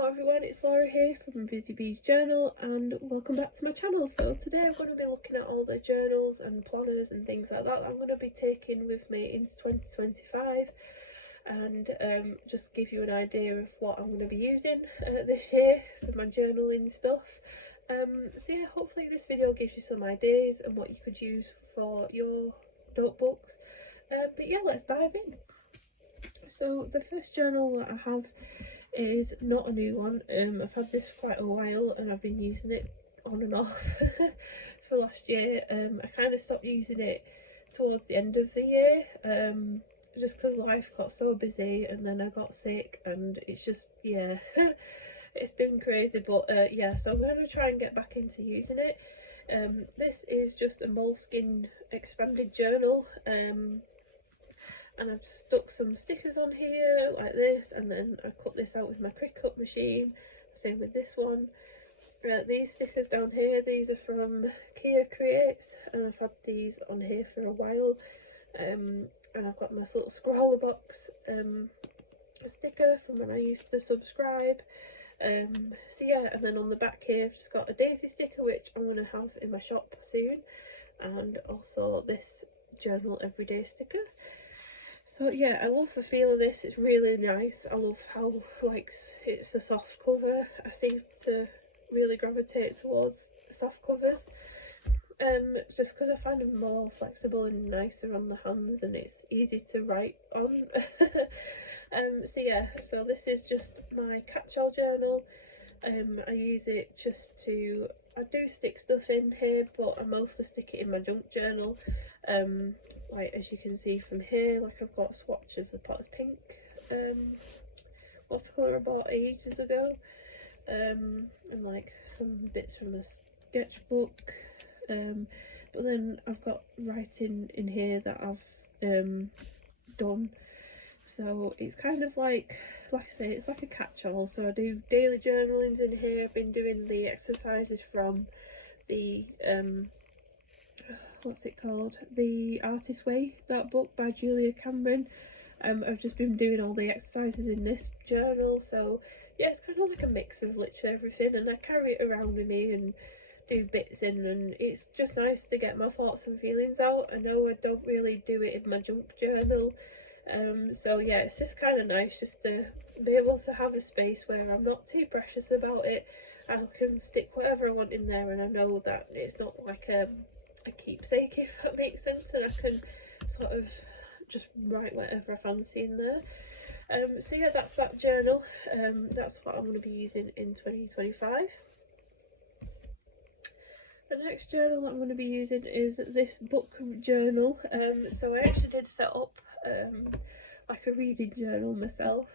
Hello everyone, it's Laura here from Busy Bees Journal and welcome back to my channel. So today I'm going to be looking at all the journals and planners and things like that I'm going to be taking with me into 2025 and just give you an idea of what I'm going to be using this year for my journaling stuff. So yeah, hopefully this video gives you some ideas and what you could use for your notebooks. But yeah, let's dive in. So the first journal that I have is not a new one. I've had this for quite a while and I've been using it on and off for last year. I kind of stopped using it towards the end of the year, just because life got so busy and then I got sick and it's just, yeah, it's been crazy. But yeah, so I'm going to try and get back into using it. This is just a Moleskine expanded journal, and I've just stuck some stickers on here like this, and then I cut this out with my Cricut machine. Same with this one. These stickers down here, these are from Kia Creates, and I've had these on here for a while. And I've got my little scroller box sticker from when I used to subscribe. So yeah, and then on the back here I've just got a daisy sticker which I'm going to have in my shop soon, and also this journal everyday sticker. So yeah, I love the feel of this. It's really nice. I love how like it's a soft cover. I seem to really gravitate towards soft covers, just because I find them more flexible and nicer on the hands, and it's easy to write on. So yeah, so this is just my catch-all journal. I use it just to, I do stick stuff in here, but I mostly stick it in my junk journal. Like as you can see from here, like I've got a swatch of the Potter's Pink watercolour I bought ages ago, and like some bits from a sketchbook, but then I've got writing in here that I've done. So it's kind of like I say, it's like a catch-all. So I do daily journalings in here. I've been doing the exercises from the what's it called, The Artist's Way, that book by Julia Cameron. I've just been doing all the exercises in this journal. So yeah, it's kind of like a mix of literally everything, and I carry it around with me and do bits in, and it's just nice to get my thoughts and feelings out. I know I don't really do it in my junk journal, so yeah, it's just kind of nice just to be able to have a space where I'm not too precious about it. I can stick whatever I want in there, and I know that it's not like a keepsake, if that makes sense, and I can sort of just write whatever I fancy in there. So yeah, that's that journal. That's what I'm going to be using in 2025. The next journal I'm going to be using is this book journal. So I actually did set up like a reading journal myself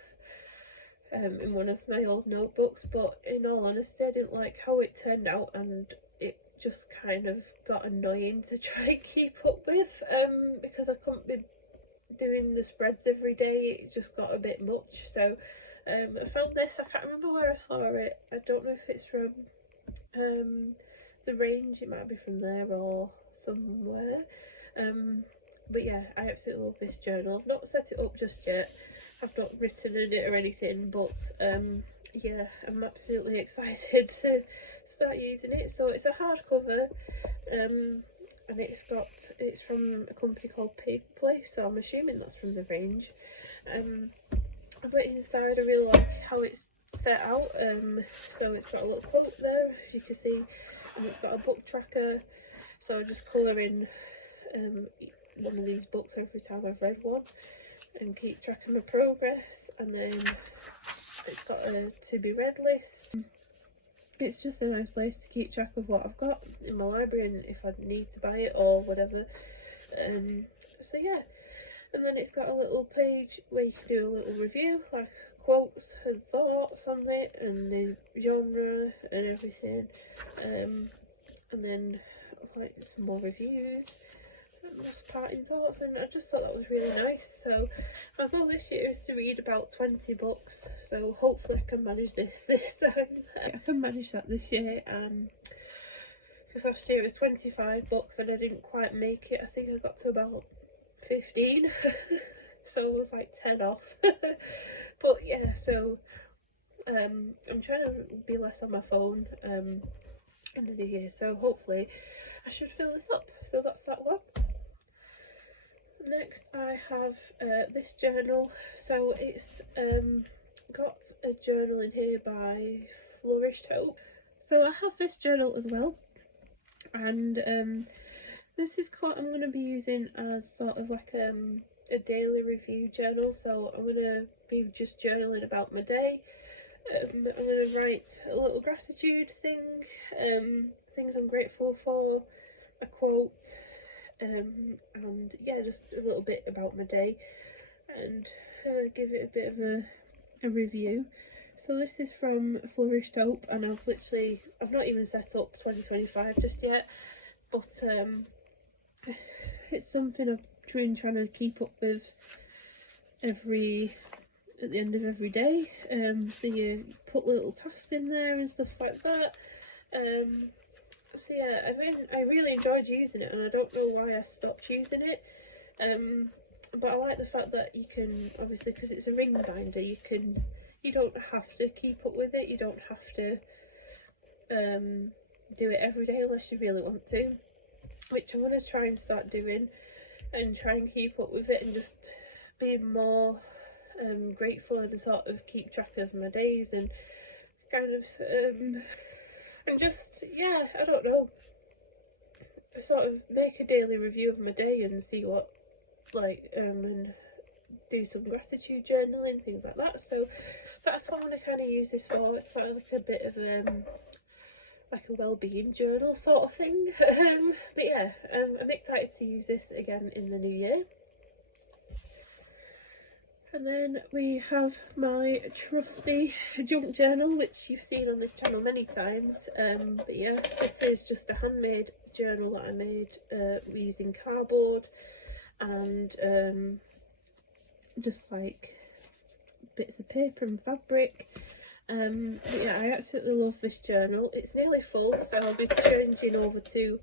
in one of my old notebooks, but in all honesty I didn't like how it turned out, and it just kind of got annoying to try and keep up with, because I couldn't be doing the spreads every day. It just got a bit much. So I found this. I can't remember where I saw it. I don't know if it's from the range, it might be from there or somewhere, but yeah, I absolutely love this journal. I've not set it up just yet, I've not written in it or anything, but yeah, I'm absolutely excited to start using it. So it's a hardcover, and it's from a company called Paper Place, so I'm assuming that's from the range. But inside I really like how it's set out. So it's got a little quote there, if you can see, and it's got a book tracker, so I just colour in one of these books every time I've read one and keep track of my progress. And then it's got a to be read list. It's just a nice place to keep track of what I've got in my library and if I need to buy it or whatever. So yeah, and then it's got a little page where you can do a little review, like quotes and thoughts on it and the genre and everything, and then like some more reviews and last parting thoughts, and I just thought that was really nice. So my goal this year is to read about 20 books, so hopefully I can manage this time. I can manage that this year, because last year it was 25 books and I didn't quite make it. I think I got to about 15 so I was like 10 off. But yeah, so I'm trying to be less on my phone in the new year, so hopefully I should fill this up. So that's that one. Next I have this journal. So it's got a journal in here by Flourished Hope. So I have this journal as well, and this is quite, I'm going to be using as sort of like a daily review journal. So I'm going to be just journaling about my day. I'm going to write a little gratitude thing, things I'm grateful for, a quote, and yeah, just a little bit about my day, and give it a bit of a review. So this is from Flourished Hope, and I've not even set up 2025 just yet, but it's something I've been trying to keep up with at the end of every day. So you put little tasks in there and stuff like that. So yeah, I really enjoyed using it, and I don't know why I stopped using it. But I like the fact that you can, obviously because it's a ring binder, you don't have to keep up with it. You don't have to do it every day unless you really want to, which I'm going to try and start doing, and try and keep up with it, and just being more grateful, and sort of keep track of my days, and kind of and just, yeah, I don't know, sort of make a daily review of my day and see what, like, and do some gratitude journaling, things like that. So that's what I'm going to kind of use this for. It's sort of like a bit of like a well-being journal sort of thing. But yeah, I'm excited to use this again in the new year. And then we have my trusty junk journal, which you've seen on this channel many times. But yeah, this is just a handmade journal that I made using cardboard and just like bits of paper and fabric. But yeah, I absolutely love this journal. It's nearly full, so I'll be changing over to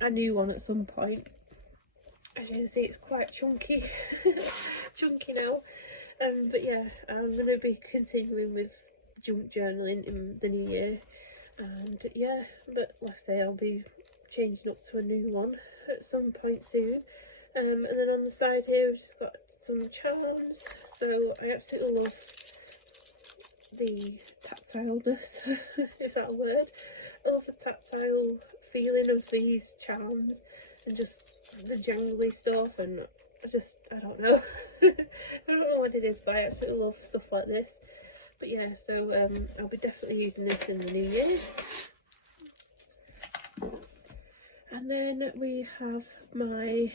a new one at some point. As you can see, it's quite chunky, chunky now. But yeah, I'm going to be continuing with junk journaling in the new year. And yeah, but like I say, I'll be changing up to a new one at some point soon. And then on the side here, we've just got some charms. So I absolutely love the tactileness, is that a word? I love the tactile feeling of these charms, and just the jangly stuff, and I don't know. I don't know what it is, but I absolutely love stuff like this. But yeah, so I'll be definitely using this in the new year. And then we have my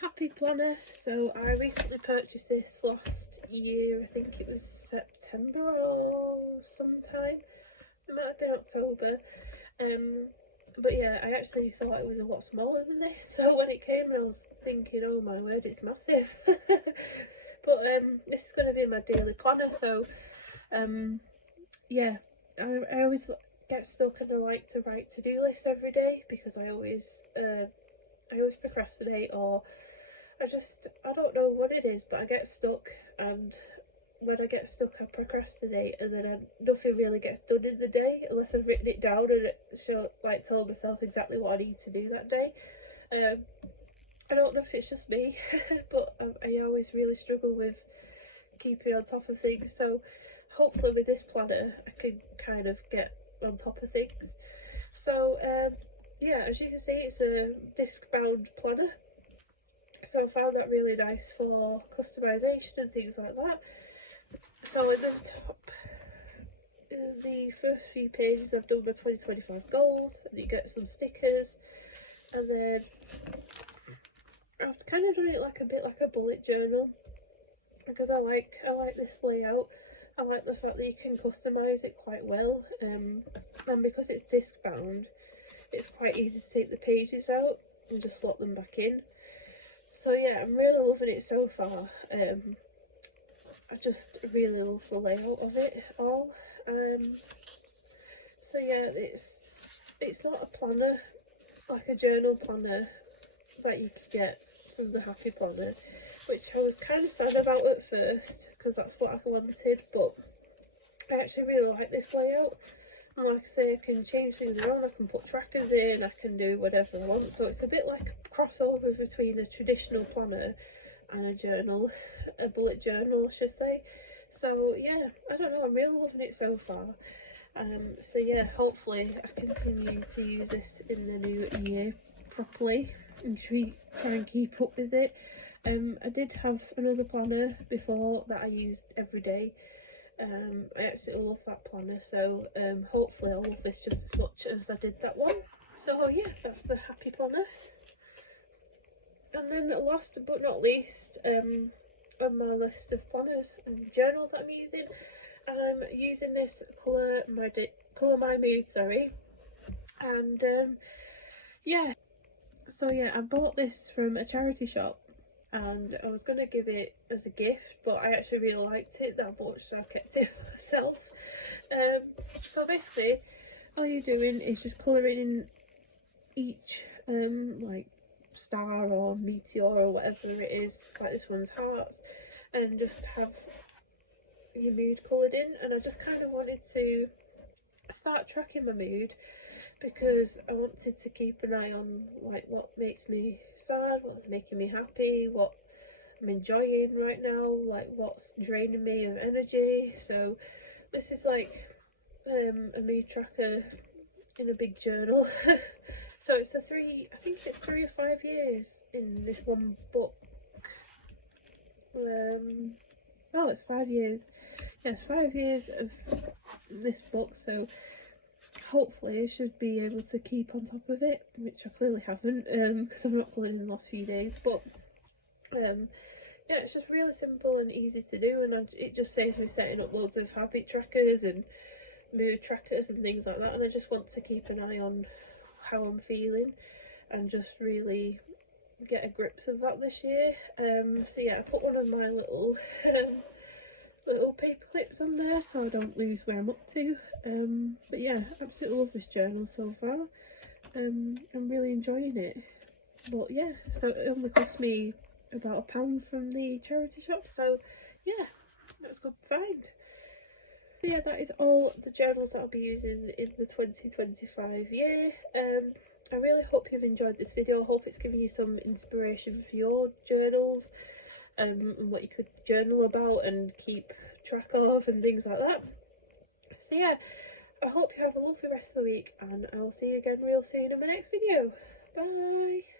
happy planner. So I recently purchased this last year. I think it was September or sometime. It might have been October. But yeah, I actually thought it was a lot smaller than this. So when it came, I was thinking, oh my word, it's massive. But this is going to be my daily planner. So yeah, I always get stuck, and I like to write to-do lists every day, because I always procrastinate, or I don't know what it is, but I get stuck, and when I get stuck I procrastinate, and then nothing really gets done in the day unless I've written it down and told myself exactly what I need to do that day. I don't know if it's just me, but I always really struggle with keeping on top of things. So hopefully with this planner I can kind of get on top of things. So yeah, as you can see, it's a disc bound planner, so I found that really nice for customization and things like that. So at the top, in the first few pages, I've done my 2025 goals, and you get some stickers, and then I've kind of done it like a bit like a bullet journal, because I like this layout. I like the fact that you can customise it quite well, and because it's disc bound, it's quite easy to take the pages out and just slot them back in. So yeah, I'm really loving it so far. I just really love the layout of it all. So yeah, it's not a planner, like a journal planner that you could get from the Happy Planner, which I was kind of sad about at first, because that's what I wanted, but actually really like this layout. And like I say, I can change things around, I can put trackers in, I can do whatever I want. So it's a bit like a crossover between a traditional planner and a journal, a bullet journal I should say. So yeah, I don't know, I'm really loving it so far. So yeah, hopefully I continue to use this in the new year properly and try and keep up with it. I did have another planner before that I used every day. I absolutely love that planner, so hopefully I'll love this just as much as I did that one. So yeah, that's the happy planner. And then last but not least, on my list of planners and journals that I'm using this Colour My Mood, sorry. And yeah, so yeah, I bought this from a charity shop and I was going to give it as a gift, but I actually really liked it that much, so I kept it myself. So basically all you're doing is just colouring in each like star or meteor or whatever it is, like this one's hearts, and just have your mood coloured in. And I just kind of wanted to start tracking my mood because I wanted to keep an eye on like what makes me sad, what's making me happy, what I'm enjoying right now, like what's draining me of energy. So this is like a mood tracker in a big journal. So it's I think it's 3 or 5 years in this one book. Oh, it's 5 years. Yeah, 5 years of this book, so hopefully I should be able to keep on top of it, which I clearly haven't, because I'm not going in the last few days. But yeah, it's just really simple and easy to do, and it just saves me setting up loads of habit trackers and mood trackers and things like that. And I just want to keep an eye on how I'm feeling and just really get a grip of that this year. So yeah, I put one of my little little paper clips on there so I don't lose where I'm up to. But yeah, absolutely love this journal so far. I'm really enjoying it. But yeah, so it only cost me about £1 from the charity shop, so yeah, that's a good find. So yeah, that is all the journals that I'll be using in the 2025 year. I really hope you've enjoyed this video. I hope it's given you some inspiration for your journals, and what you could journal about and keep track of and things like that. So yeah, I hope you have a lovely rest of the week, and I will see you again real soon in my next video. Bye!